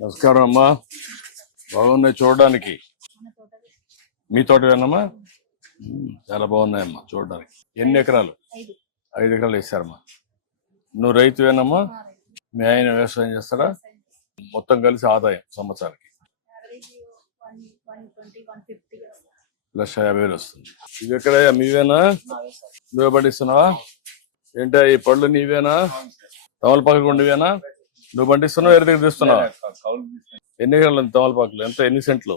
నమస్కారం అమ్మా. బాగున్నాయి చూడడానికి. మీ తోటవేనమ్మా చాలా బాగున్నాయమ్మా చూడడానికి. ఎన్ని ఎకరాలు? ఐదు ఎకరాలు వేసారమ్మా. నువ్వు రైతువేనమ్మా? మీ ఆయన వ్యవసాయం చేస్తారా మొత్తం కలిసి ఆదాయం సంవత్సరానికి. లక్ష యాభై వేలు వస్తుంది. ఇవి ఎక్కడ మీవేనా? నువ్వే పండిస్తున్నావా ఏంటి ఈ పళ్ళు నీవేనా? తమలపాకు ఉండేవేనా నువ్వు పండిస్తున్నావు వేరే దగ్గర తీస్తున్నావా? ఎన్ని ఎకరాలు ఉంది తమలపాకులు? ఎంత? ఎన్ని సెంట్లు?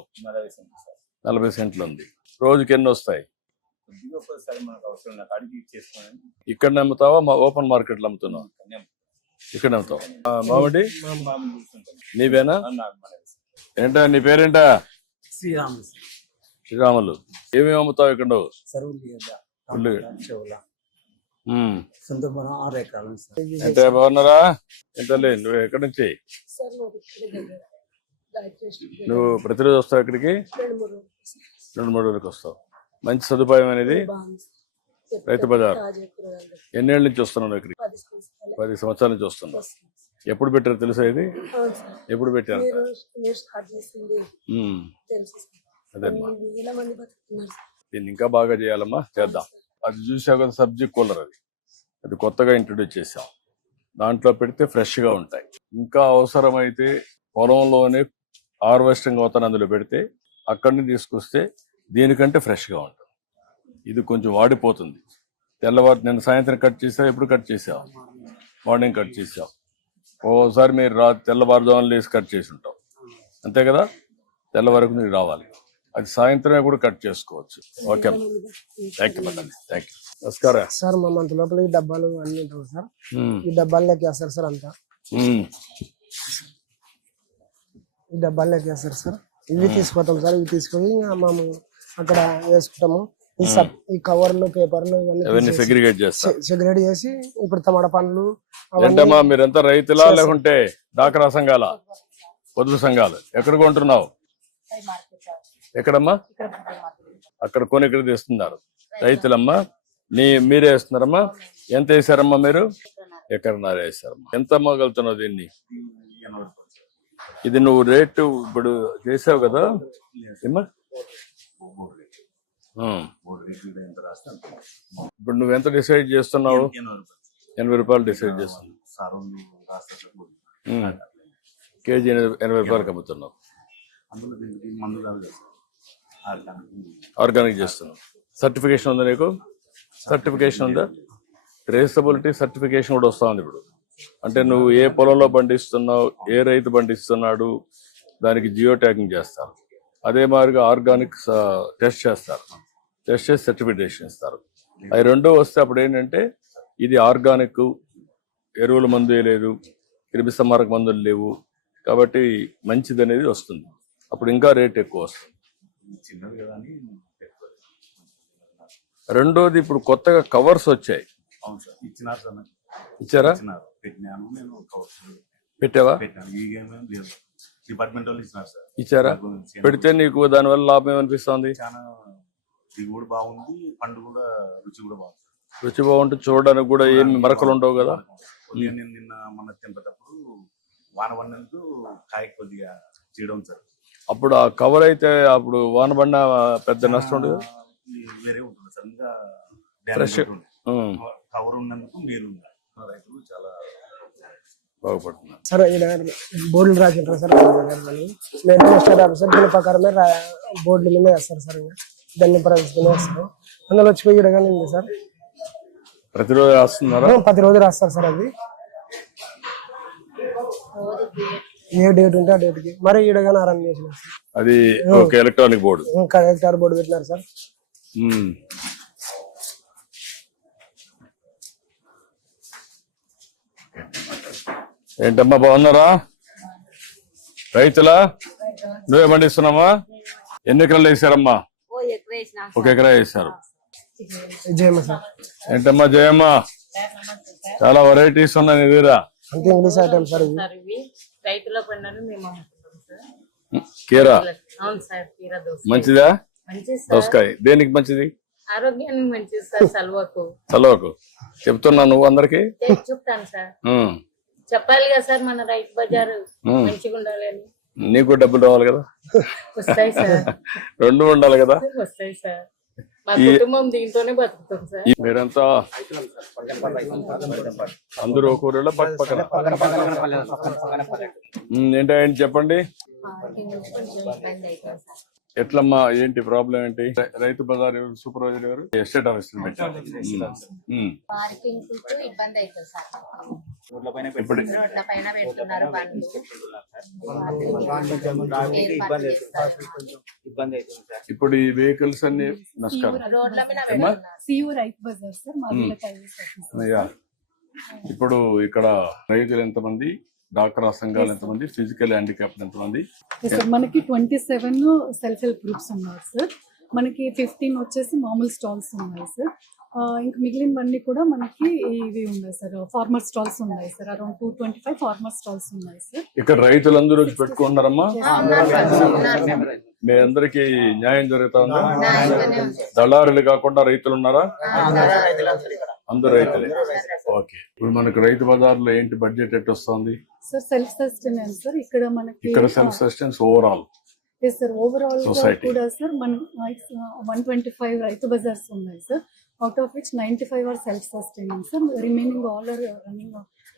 నలభై సెంట్లు ఉంది. రోజుకి ఎన్ని వస్తాయి? ఇక్కడ అమ్ముతావా మా ఓపెన్ మార్కెట్లో అమ్ముతున్నావు ఇక్కడ అమ్ముతావు ఆ, మామిడి? నీవేనా? ఏంటా నీ పేరేంటా? శ్రీరామ్ శ్రీరాములు. ఏమేమి అమ్ముతావు ఇక్కడ ఉల్లిగడ్డ. సొంత పొలం ఆరు ఎకరాలు బాగున్నారా? ఎంతలే నువ్వు ఎక్కడి నుంచి? నువ్వు ప్రతిరోజు వస్తావు ఇక్కడికి? రెండు మూడు రోజులకు వస్తావు. మంచి సదుపాయం అనేది రైతు బజార్. ఎన్నేళ్ళ నుంచి వస్తున్నావు నువ్వు ఇక్కడికి? పది సంవత్సరాలు. నుంచి వస్తున్నావు. ఎప్పుడు పెట్టారు తెలుసా ఇది? ఎప్పుడు పెట్టారు? సార్. దీన్ని ఇంకా బాగా చేయాలమ్మా. చేద్దాం. అది చూసావు కదా సబ్జీ కూలర్ అది. అది కొత్తగా ఇంట్రొడ్యూస్ చేసాం దాంట్లో పెడితే ఫ్రెష్గా ఉంటాయి. ఇంకా అవసరమైతే పొలంలోనే హార్వెస్టింగ్ అవుతాను అందులో పెడితే అక్కడిని నుంచి తీసుకొస్తే దీనికంటే ఫ్రెష్గా ఉంటుంది. ఇది కొంచెం వాడిపోతుంది. తెల్లవారు నిన్న సాయంత్రం కట్ చేసావు ఎప్పుడు కట్ చేసావు? మార్నింగ్ కట్ చేసావు. ఓసారి మీరు రా తెల్లవారుజామున లేసి కట్ చేసి ఉంటావు. అంతే కదా? తెల్లవారకు మీరు రావాలి. అది సాయంత్రమే కూడా కట్ చేసుకోవచ్చు. Okay thank you madam thank you నమస్కారం. సార్ మా మంత్ లోపల ఈ డబ్బాలు అన్ని ఉంటాయి సార్. మ్మ్. ఈ డబ్బాలు లెక్కేస్తారు సార్ అంతా. మ్మ్. ఈ డబ్బాలు లెక్కేస్తారు సార్. ఇవి తీసుకుపోతాం సార్ ఇవి తీసుకొని ఇంకా మేము అక్కడ వేసుకుంటాము. ఈ సబ్ ఈ కవర్లు పేపర్లు అవన్నీ ఇవన్నీ సెగ్రిగేట్ చేస్తా చేసి ఇప్పుడు టమాటా పండ్లు ఏంటమ్మా మీరంతా రైతులా లేకుంటే డాక్రా సంఘాల? పొదుపు సంఘాలు. ఎక్కడ కొంటున్నావు? ఎక్కడమ్మా? అక్కడ కొని ఇక్కడ తీస్తున్నారు. రైతులమ్మా నీ మీరే వేస్తున్నారమ్మా? ఎంత వేసారమ్మా మీరు? ఎకరన్నర వేసారమ్మా. ఎంత అమ్మగలుగుతున్నావు దీన్ని? ఇది నువ్వు రేటు ఇప్పుడు చేసావు కదా? ఏమ్మా? ఇప్పుడు నువ్వు ఎంత డిసైడ్ చేస్తున్నావు? ఎనభై రూపాయలు డిసైడ్ చేస్తున్నావు. కేజీ ఎనభై ఎనభై రూపాయలకు అమ్ముతున్నావు. ఆర్గానిక్ చేస్తున్నావు సర్టిఫికేషన్ ఉందా నీకు? సర్టిఫికేషన్ ఉందా? ట్రేసబిలిటీ సర్టిఫికేషన్ కూడా వస్తుంది ఉంది ఇప్పుడు. అంటే నువ్వు ఏ పొలంలో పండిస్తున్నావు ఏ రైతు పండిస్తున్నాడు దానికి జియో ట్యాగింగ్ చేస్తారు. అదే మాదిరిగా ఆర్గానిక్ టెస్ట్ చేస్తారు. టెస్ట్ చేసి సర్టిఫికేషన్ ఇస్తారు. అవి రెండో వస్తే అప్పుడు ఏంటంటే ఇది ఆర్గానిక్ ఎరువుల మందు లేదు క్రిమిసంహారక మందులు లేవు కాబట్టి మంచిది అనేది వస్తుంది. అప్పుడు ఇంకా రేట్ ఎక్కువ వస్తుంది. చిన్నది కదా అని పెట్టుకోలేదు. రెండోది ఇప్పుడు కొత్తగా కవర్స్ వచ్చాయి. అవును సార్ ఇచ్చినారు సార్ నాకు. ఇచ్చారా? ఇచ్చినారు. పెట్టినాను నేను కవర్స్ పెట్టావా? పెట్టాను. ఏం లేదు. డిపార్ట్మెంట్ వాళ్ళు ఇచ్చినారు సార్. ఇచ్చారా? పెడితే నీకు దానివల్ల లాభం ఏమనిపిస్తుంది? చాలా దిగుబడి బాగుంది. పండు కూడా రుచి కూడా బాగుంది రుచి బాగుంటుంది. చూడడానికి కూడా ఏమి మరకలు ఉండవు కదా? నేను నిన్న మన తెంపేటప్పుడు వాన పడినందుకు కాయ కొద్దిగా చేయడం సార్. అప్పుడు ఆ కవర్ అయితే అప్పుడు వాన పడిన పెద్ద నష్టం ఉండదు వేరే ఉంటుంది. కవర్ ఉన్నందుకు మీరు మన రైతులు చాలా బాగుపడుతున్నారు. సార్ ఈడ బోర్డులు రాసింటారు సార్? మేము స్టార్ట్ సార్. దీని ప్రకారమే రా- బోర్డుల మీద వేస్తారు సార్ ఇంకా. దాన్ని ప్రవేశించుకుని వేస్తారు. అందులో వచ్చిపోయి ఈడగానే ఉంది సార్. ప్రతిరోజు రాస్తున్నారా? ప్రతి రోజు రాస్తారు సార్ అది ఏ డేట్ ఉంటే ఆ డేట్కి మరి ఈడగానే రన్ చేసినారు సార్. అది ఒక ఎలక్ట్రానిక్ బోర్డు ఇంకా కలెక్టర్ బోర్డు పెట్టినారు సార్. ఏంటమ్మా బాగున్నారా? రైతులా? నువ్వే పండిస్తున్నామా ఎన్ని ఎకరాలు వేసారమ్మా? ఓ ఒక ఎకరా వేసారు. సార్. ఏంటమ్మా జయమ్మ? చాలా వెరైటీస్ ఉన్నాయి నీ దగ్గర. అంతే ఇంగ్లీష్ ఐటమ్ సార్ ఇది సార్ ఇవి. రైతుల పండుగను మేము అమ్ముతున్నాం సార్. కీరా? అవును సార్ కీర దోస మంచిదా? మంచిది సార్. దోసకాయ. దేనికి మంచిది? ఆరోగ్యానికి మంచిది సార్ సల్వకు చలవకు. చెప్తున్నా నువ్వు అందరికి? చెప్తాను సార్. చెప్పాలి కదా సార్ మన రైతు బజార్. మంచిగా ఉండాలి అని. నీకు డబ్బులు రావాలి కదా? వస్తాయి సార్. రెండు ఉండాలి కదా? వస్తాయి సార్. కుటుంబం దీంతోనే బతుకుతాం సార్. ఈ మీరంతా అందరూ ఒక ఊరిలో పక్క పక్కన ఉమ్, ఏంటంటే చెప్పండి? ఎట్లమ్మా ఏంటి ప్రాబ్లం ఏంటి? రైతు బజార్ సూపర్వైజర్ గారు? ఎస్టేట్ ఆఫీసర్ పెట్టారు. ఇబ్బంది అవుతుంది సార్. ఇప్పుడు ఈ వెహికల్స్ అన్ని నమస్కారం. రోడ్ల మీద ఏమ్మా? పెడుతున్నారు సియు రైతు బజార్ సార్ మా మ్మ్. అయ్యా ఇప్పుడు ఇక్కడ రైతులు ఎంతమంది డాక్టర్ సంఘాలు ఎంతమంది ఫిజికల్ హ్యాండిక్యాప్ ఎంతమంది? సార్ మనకి twenty seven self help groups ఉన్నాయి సార్. మనకి ఫిఫ్టీన్ వచ్చేసి మామూలు స్టాల్స్ ఉన్నాయి సార్. ఇంకా మిగిలినవన్నీ కూడా మనకి ఇవి ఉన్నాయి సార్. ఫార్మర్ స్టాల్స్ ఉన్నాయి sir. Around two twenty five farmer stalls ఉన్నాయి సార్. ఇక్కడ రైతులందరూ వచ్చి మీ అందరికి న్యాయం జరుగుతా ఉందా. దళారులు కాకుండా రైతులు ఉన్నారా. అందరు రైతులే ఓకే. ఇప్పుడు మనకు రైతు బజార్లో ఏంటి బడ్జెట్ ఎట్ వస్తుంది సార్ సెల్ఫ్ సస్టైనెన్స్ సార్ ఇక్కడ మనకి ఇక్కడ self sustenance overall yes sir overall. కూడా సార్ మన one twenty five Rythu Bazars ఉన్నాయి sir out of which ninety five are self sustaining sir remaining all are running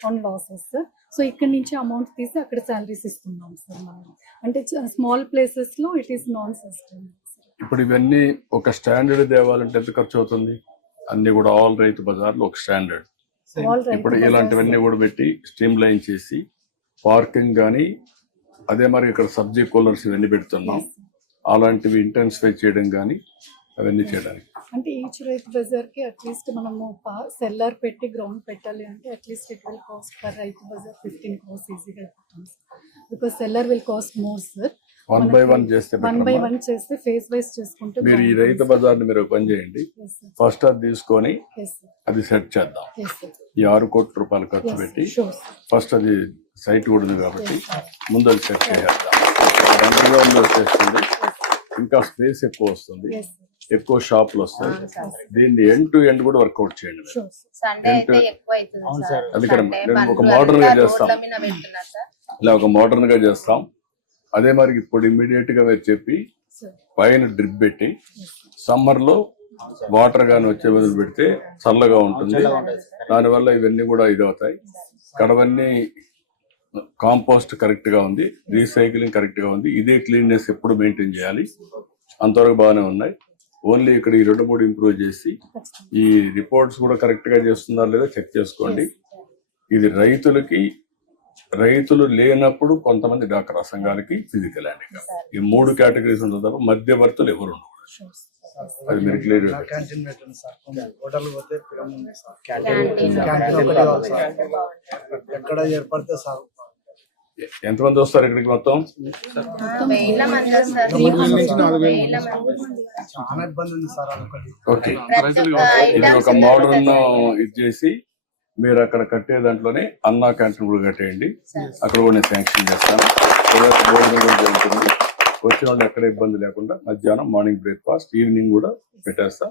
on losses. So ఇక్కడ నుంచి amount తీసి అక్కడ శాలరీస్ ఇస్తున్నాం sir మనం. అంటే స్మాల్ ప్లేసెస్లో ఇట్ ఈస్ నాన్ సస్టైనింగ్ ఇప్పుడు ఇవన్నీ ఒక స్టాండర్డ్ తేవాలంటే ఎంత ఖర్చు అవుతుంది? అన్ని కూడా ఆల్ రైతు బజార్లు ఒక స్టాండర్డ్. ఇప్పుడు ఇలాంటివన్నీ కూడా పెట్టి స్ట్రీమ్ లైన్ చేసి పార్కింగ్ కానీ అదే మరి ఇక్కడ సబ్జీ కూలర్స్ ఇవన్నీ పెడుతున్నాం. అలాంటివి ఇంటెన్సిఫై చేయడం కానీ అవన్నీ చేయడానికి. అంటే ఈచ్ రైతు బజార్కి అట్లీస్ట్ మనము సెల్లర్ పెట్టి గ్రౌండ్ పెట్టాలి అంటే at least it will cost per Rythu Bazar fifteen crores ఈజీగా అయిపోతుంది. Because seller will cost more sir one by one చేస్తే వన్ బై. వన్ చేస్తే ఫేస్ వైస్ చేసుకుంటే మీరు ఈ రైతు బజార్ని మీరు పని చేయండి. ఫస్ట్ అది తీసుకొని అది సెట్ చేద్దాం. ఈ ఆరు కోట్ల రూపాయలు ఖర్చు పెట్టి ఫస్ట్ అది సైట్ కూడా ఉంది కాబట్టి ముందు అది సెట్ అండర్ గ్రౌండ్ వచ్చేస్తుంది. ఇంకా స్పేస్ ఎక్కువ వస్తుంది. ఎక్కువ షాపులు వస్తాయి. దీన్ని ఎండ్ టు ఎండ్ కూడా వర్కౌట్ చేయండి మీరు. సండే అయితే ఎక్కువ అవుతుంది సార్. అది కదా, సండే నేను ఒక modern గా చేస్తాం. ఇలా ఒక మోడర్న్గా చేస్తాం. అదే మరి ఇప్పుడు ఇమ్మీడియట్గా మీరు చెప్పి పైన డ్రిప్ పెట్టి సమ్మర్లో వాటర్ గాని వచ్చే బదులు పెడితే చల్లగా ఉంటుంది. దానివల్ల ఇవన్నీ కూడా ఇది అవుతాయి. కడవన్నీ కాంపోస్ట్ కరెక్ట్గా ఉంది. రీసైక్లింగ్ కరెక్ట్గా ఉంది. ఇదే క్లీన్నెస్ ఎప్పుడు మెయింటైన్ చేయాలి. అంతవరకు బాగానే ఉన్నాయి. ఓన్లీ ఇక్కడ ఈ రెండు మూడు ఇంప్రూవ్ చేసి ఈ రిపోర్ట్స్ కూడా కరెక్ట్గా చేస్తున్నారా లేదా చెక్ చేసుకోండి. ఇది రైతులకి రైతులు లేనప్పుడు కొంతమంది డాక్టర్ సంఘాలకి ఫిజికల్ హ్యాండిక్యాప్ ఈ మూడు కేటగిరీస్ ఉంటుంది తప్ప మధ్యవర్తులు ఎవరు అది మీరు క్లియర్ ఎక్కడ ఏర్పడితే సార్ ఎంతమంది వస్తారు ఇక్కడికి మొత్తం? ఓకే. ఇది ఒక మోడర్న్ ఇది చేసి మీరు అక్కడ కట్టే దాంట్లోనే అన్నా క్యాంటీన్ కూడా కట్టేయండి. అక్కడ కూడా నేను శాంక్షన్ చేస్తాను. భోజనం కూడా జరుగుతుంది. వచ్చిన వాళ్ళు ఎక్కడ ఇబ్బంది లేకుండా మధ్యాహ్నం మార్నింగ్ బ్రేక్ఫాస్ట్ ఈవినింగ్ కూడా పెట్టేస్తా.